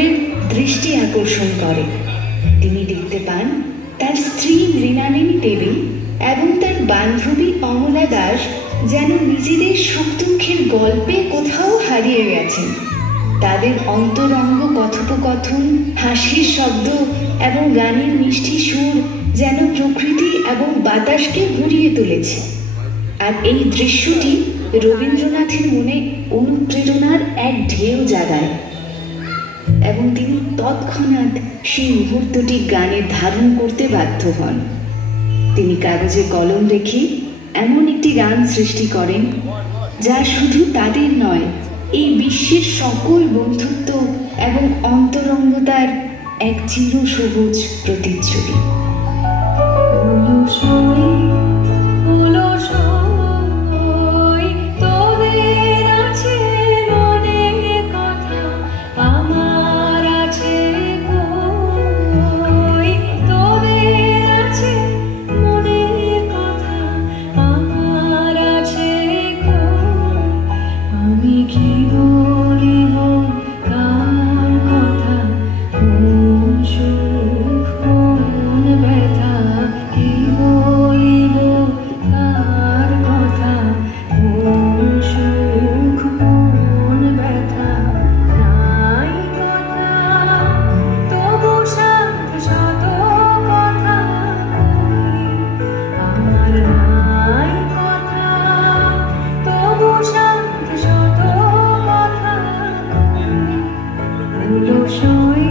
চাকরের দৃষ্টি আকর্ষণ করে। তিনি দেখতে পান তার স্ত্রী মৃণালিনী দেবী এবং তার বান্ধবী অমলা দাস যেন নিজেদের সুখ দুঃখের গল্পে কোথাও হারিয়ে গেছেন। তাদের অন্তরঙ্গ কথোপকথন, হাসির শব্দ এবং গানের মিষ্টি সুর যেন প্রকৃতি এবং বাতাসকে ভরিয়ে তুলেছে। আর এই দৃশ্যটি রবীন্দ্রনাথের মনে অনুপ্রেরণার এক ঢেউ জাগায় এবং তিনি তৎক্ষণাৎ সেই মুহূর্তটি গানে ধারণ করতে বাধ্য হন। তিনি কাগজে কলম রেখে এমন একটি গান সৃষ্টি করেন যা শুধু তাদের নয়, এই বিশ্বের সকল বন্ধুত্ব এবং অন্তরঙ্গতার এক চিরসবুজ প্রতিচ্ছবি। Showing